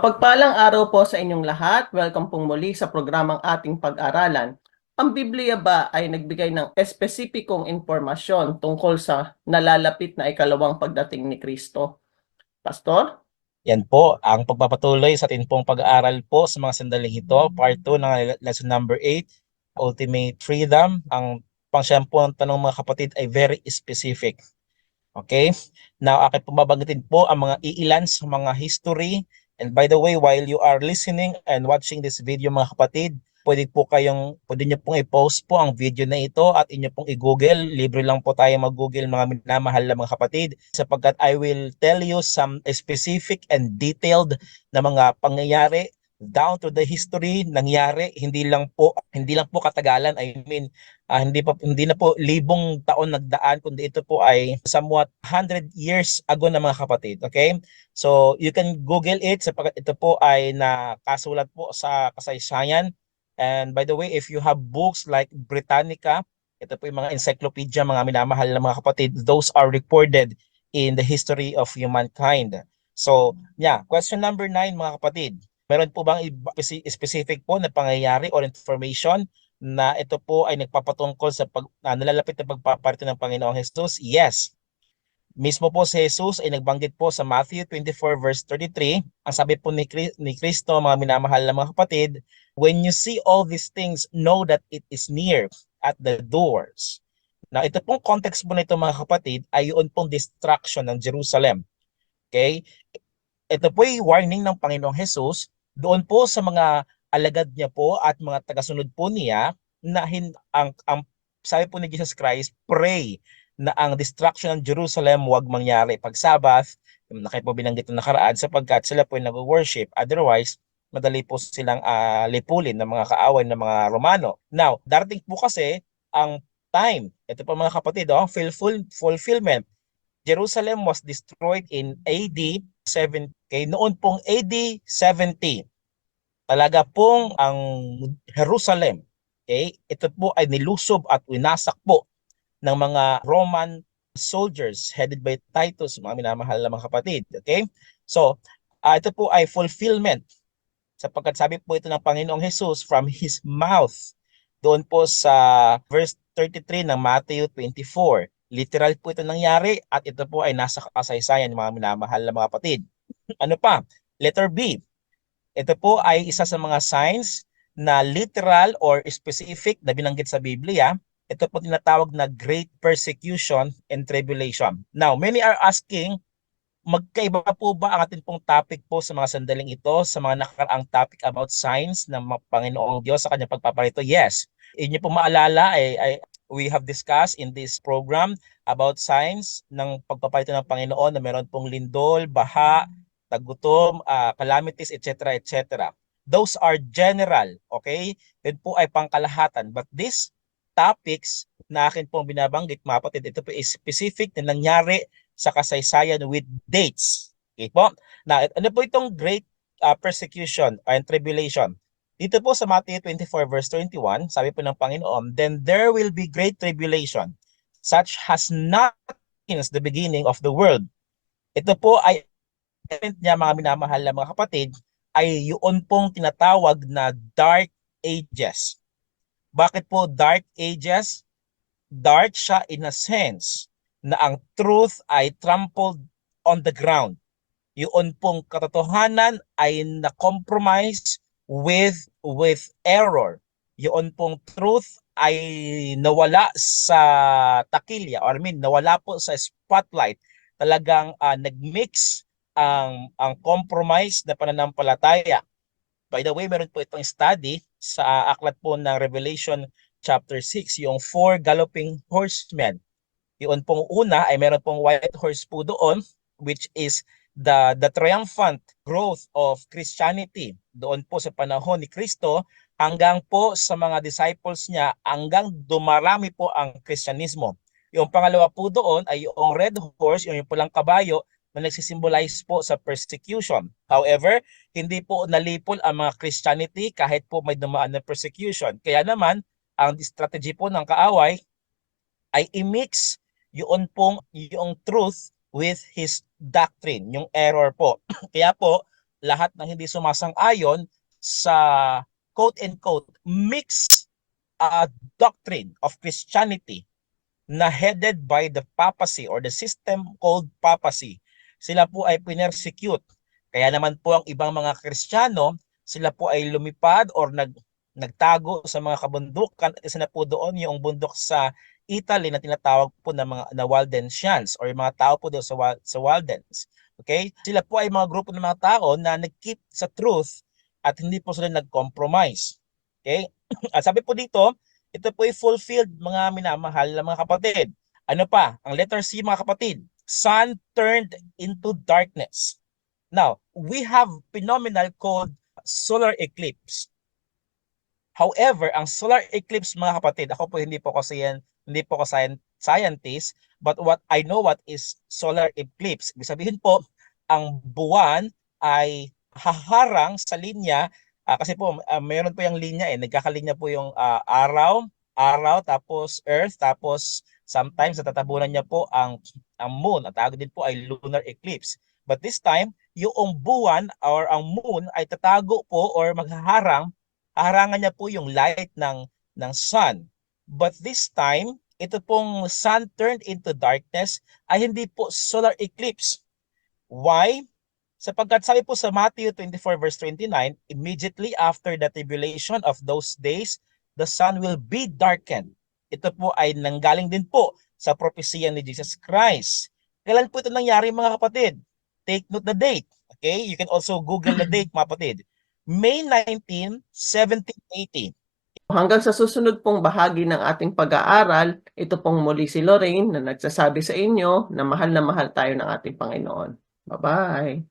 Mapagpalang araw po sa inyong lahat. Welcome pong muli sa programang ating pag-aralan. Ang Biblia ba ay nagbigay ng espesipikong impormasyon tungkol sa nalalapit na ikalawang pagdating ni Kristo? Pastor? Yan po, ang pagpapatuloy sa atin pong pag-aaral po sa mga sandaling ito, part 2 ng lesson number 8, Ultimate Freedom. Ang pangsyam po ng tanong mga kapatid ay very specific. Okay? Now, akin po babanggitin po ang mga iilan sa mga history. And by the way, while you are listening and watching this video mga kapatid, pwede nyo pong i-post po ang video na ito at inyo pong i-google. Libre lang po tayo mag-google mga minamahal na mga kapatid sapagkat I will tell you some specific and detailed na mga pangyayari down to the history nangyari, hindi lang po katagalan. Hindi na po libong taon nagdaan, kundi ito po ay somewhat 100 years ago na mga kapatid. Okay? So you can Google it sapagkat ito po ay nakasulat po sa kasaysayan. And by the way, if you have books like Britannica, ito po yung mga encyclopedia, mga minamahal na mga kapatid, those are recorded in the history of humankind. So, yeah, question number 9 mga kapatid. Meron po bang specific po na pangyayari or information na ito po ay nagpapatungkol sa nalalapit na pagpaparito ng Panginoong Jesus? Yes. Mismo po si Jesus ay nagbanggit po sa Matthew 24 verse 33. Ang sabi po ni Kristo, mga minamahal na mga kapatid, when you see all these things, know that it is near at the doors. Now, ito pong context po nito mga kapatid ay yun pong destruction ng Jerusalem. Okay? Ito po ay warning ng Panginoong Jesus doon po sa mga alagad niya po at mga tagasunod po niya na ang sabi po ni Jesus Christ, pray na ang destruction ng Jerusalem huwag mangyari pag Sabbath, na kayo po binanggit na nakaraan, sapagkat sila po ay nag-worship. Otherwise, madali po silang lipulin ng mga kaaway ng mga Romano. Now, darating po kasi ang time, ito po mga kapatid, fulfillment. Jerusalem was destroyed in AD 7. Okay, noon pong AD 70, talaga pong ang Jerusalem, okay, ito po ay nilusob at winasak po ng mga Roman soldiers headed by Titus, mga minamahal na mga kapatid. Okay? So, ito po ay fulfillment sapagkat sabi po ito ng Panginoong Jesus from His mouth doon po sa verse 33 ng Matthew 24. Literal po ito nangyari at ito po ay nasa kasaysayan ng mga minamahal na mga kapatid. Ano pa? Letter B. Ito po ay isa sa mga signs na literal or specific na binanggit sa Biblia. Ito po tinatawag na great persecution and tribulation. Now, many are asking, magkaiba po ba ang ating pong topic po sa mga sandaling ito sa mga nakaraang topic about signs ng Panginoong Diyos sa kanyang pagpaparito? Yes. Inyo po maalala, we have discussed in this program about signs ng pagpaparito ng Panginoon na meron pong lindol, baha, tagutom, calamities, etc. etc. Those are general, okay? Yun po ay pangkalahatan. But these topics na akin pong binabanggit, mga kapatid, ito po is specific na nangyari sa kasaysayan with dates. Okay po? Na ano po itong great persecution and tribulation? Dito po sa Matthew 24 verse 21, sabi po ng Panginoon, then there will be great tribulation, such has not since the beginning of the world. Ito po ay niya, mga minamahal na mga kapatid, ay yun pong tinatawag na dark ages. Bakit po dark ages? Dark siya in a sense na ang truth ay trampled on the ground. Yun pong katotohanan ay na-compromise with error. Yun pong truth ay nawala sa takilya, or I mean, nawala po sa spotlight. Talagang nagmix ang compromise na pananampalataya. By the way, meron po itong study sa aklat po ng Revelation chapter 6, yung 4 galloping horsemen. Yun pong una ay meron pong white horse po doon, which is the triumphant growth of Christianity doon po sa panahon ni Kristo hanggang po sa mga disciples niya, hanggang dumarami po ang Kristyanismo. Yung pangalawa po doon ay yung red horse, yung pulang kabayo na nagsisimbolize po sa persecution. However, hindi po nalipol ang mga Christianity kahit po may dumaan na persecution. Kaya naman, ang strategy po ng kaaway ay i-mix yung truth with his doctrine, yung error po. Kaya po, lahat ng hindi sumasang-ayon sa quote-unquote mixed doctrine of Christianity na headed by the papacy or the system called papacy. Sila po ay pinersecute. Kaya naman po ang ibang mga Kristiyano, sila po ay lumipad or nagtago sa mga kabundukan at isa na po doon yung bundok sa Italy na tinatawag po na mga na Waldensians or yung mga tao po doon sa Waldens. Okay? Sila po ay mga grupo ng mga tao na nag-keep sa truth at hindi po sila nag-compromise. Okay? At sabi po dito, ito po ay fulfilled, mga minamahal na mga kapatid. Ano pa? Ang letter C, mga kapatid. Sun turned into darkness. Now, we have phenomenon called solar eclipse. However, ang solar eclipse, mga kapatid, ako po hindi po ko scientist, but what I know what is solar eclipse. Ibig sabihin po, ang buwan ay haharang sa linya kasi po mayroon po yung linya nagkakalinya po yung araw tapos earth tapos sometimes natatabunan niya po ang moon at tawag din po ay lunar eclipse. But this time, yung buwan or ang moon ay tatago po or haharangan niya po yung light ng sun. But this time, ito pong sun turned into darkness ay hindi po solar eclipse. Why? Sapagkat sabi po sa Matthew 24 verse 29, immediately after the tribulation of those days, the sun will be darkened. Ito po ay nanggaling din po sa propesya ni Jesus Christ. Kailan po ito nangyari, mga kapatid? Take note the date. Okay? You can also Google the date, mga kapatid. May 19, 1780. Hanggang sa susunod pong bahagi ng ating pag-aaral, ito pong muli si Lorraine na nagsasabi sa inyo na mahal tayo ng ating Panginoon. Bye-bye!